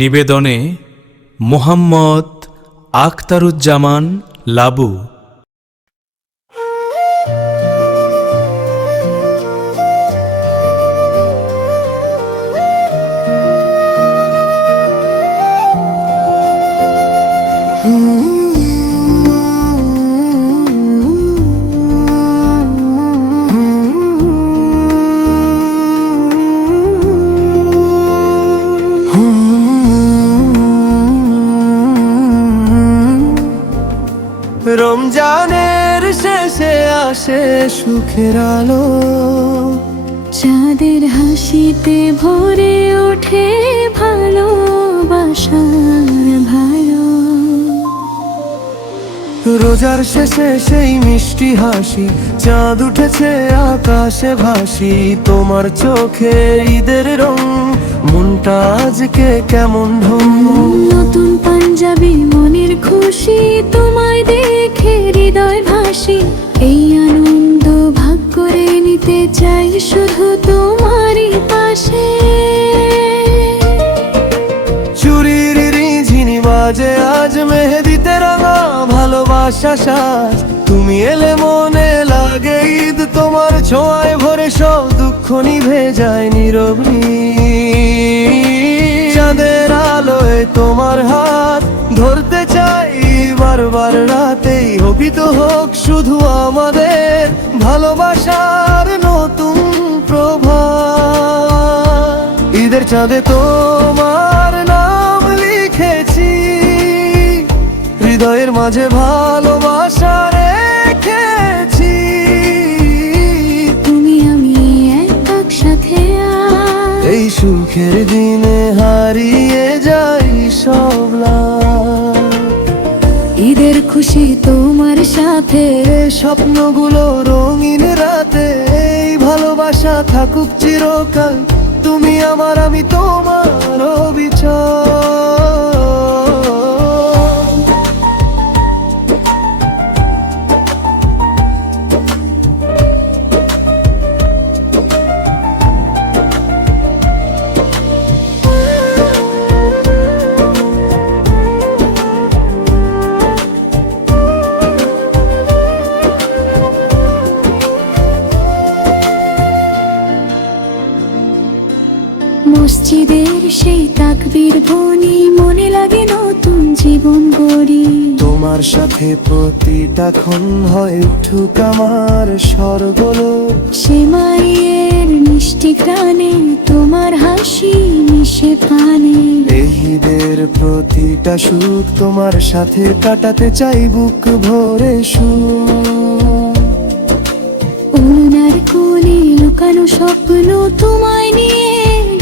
নিবেদনে মোহাম্মদ আখতারুজ্জামান লাবু। রমজানের শেষে আসে সুখের আলো, চাঁদের হাসিতে ভরে ওঠে ভালোবাসার ভালো। রোজার শেষে সেই মিষ্টি হাসি, চাঁদ উঠেছে আকাশে ভাসি, তোমার চোখে ঈদের রং, মনটা আজকে কেমন ঢং। নতুন পাঞ্জাবি মনের খুশি, তোমায় দেখে হৃদয় ভাসি, এই আনন্দ ভাগ করে নিতে চাই শুধু তোমারই পাশে। চুরির রিঝিনি বাজে আজ মেহেদিতে রাঙা ভালোবাসা সাজ, তুমি এলে মনে লাগে ঈদ, তোমার ছোঁয়ায় ভরে সব দুঃখ নিভে যায় নীরব। চাঁদের আলোয় তোমার হাত ধরতে চাই বারবার রাতেই, হোক হোক শুধু আমাদের ভালোবাসার নতুন প্রভাত। ঈদের চাঁদে তোমার নাম লিখেছি, হৃদয়ের মাঝে ভালোবাসা রেখেছি। তুমি আমি একসাথে এই সুখের দিনে হারিয়ে যাই সব লাভ। ঈদের খুশি তোমার সাথে, স্বপ্নগুলো রঙিন রাতে, এই ভালোবাসা থাকুক চিরকাল, তুমি আমার আমি তোমার অবিচল। মসজিদের সেই তাকবীর ধ্বনি, মনে লাগে নতুন জীবন গড়ি। তোমার সাথে প্রতিটা ক্ষণ হয় উঠুক আমার স্বর্গলোক, সে মায়ের মিষ্টি ঘ্রাণে, তোমার হাসি মিশে পানে। এই ঈদের প্রতিটা সুখ তোমার সাথে কাটাতে চাই বুক ভরে সুখ। ওনার কোলে লুকানো স্বপ্ন, তোমায় নিয়ে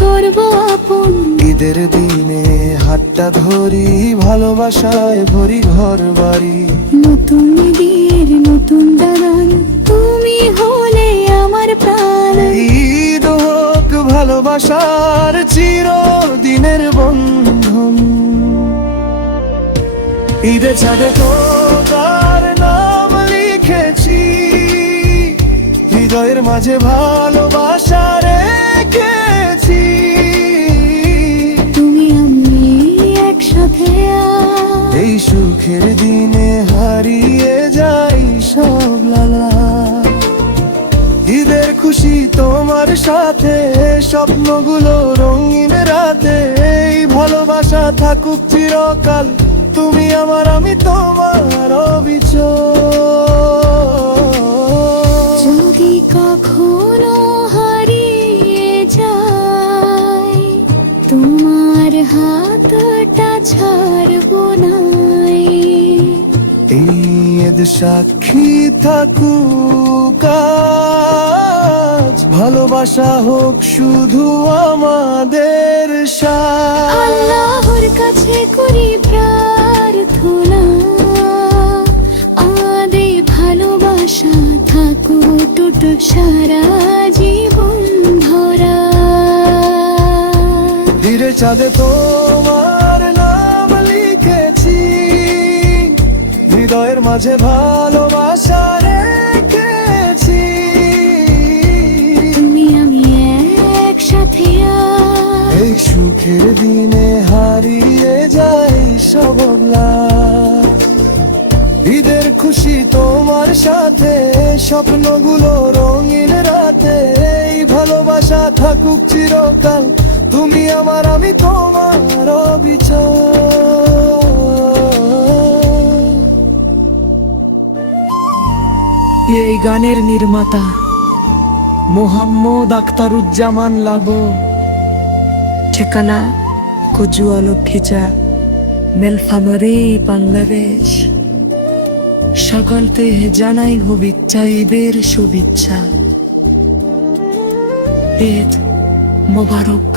গর্ব আপন। ঈদের দিনে হাতটা ধরি, ভালোবাসায় ভরি ঘর বাড়ি। নতুন ঈদের নতুন দালান, তুমি হলে আমার প্রাণ। ঈদ হোক ভালোবাসার চিরদিনের বন্ধন। ঈদের ছাদে তোমার নাম লিখেছি, হৃদয়ের মাঝে ভালোবাসা রেখেছি। তুমি আমি একসাথে এই সুখের দিনে হারিয়ে যাই সব লালা। ঈদের খুশি তোমার সাথে, স্বপ্নগুলো রঙিন রাতে, এই ভালোবাসা থাকুক চিরকাল, তুমি আমার আমি তোমার অবিচল। যদি কখনো হারিয়ে যায়, তোমার হাতটা ছাড়বো না। এই ঈদ সাক্ষী থাকুক আজ, ভালোবাসা হোক শুধু আমাদের সাথ। আল্লাহর কাছে করি প্রার্থনা, আমাদের ভালোবাসা থাকুক টুটুক সারা জীবন ধরা। ধীরে চাঁদে তোমার নাম লিখেছি, হৃদয়ের মাঝে ভালোবাসা রেখেছি। তুমি আমি একসাথে এই সুখের দিনে হারিয়ে সব উল্লাস। ঈদের খুশি তোমার সাথে, স্বপ্নগুলো রঙিন রাতে, এই ভালোবাসা থাকুক চিরকাল, তুমি আমার আমি তোমার অবিচার। এই গানের নির্মাতা মোহাম্মদ আখতারুজ্জামান লাবু, ঠিকানা কজুয়া লক্ষ্মীচা, নীলফামারী, বাংলাদেশ। সকলকে জানাই শুভেচ্ছা, ঈদের শুভেচ্ছা। ঈদ মোবারক।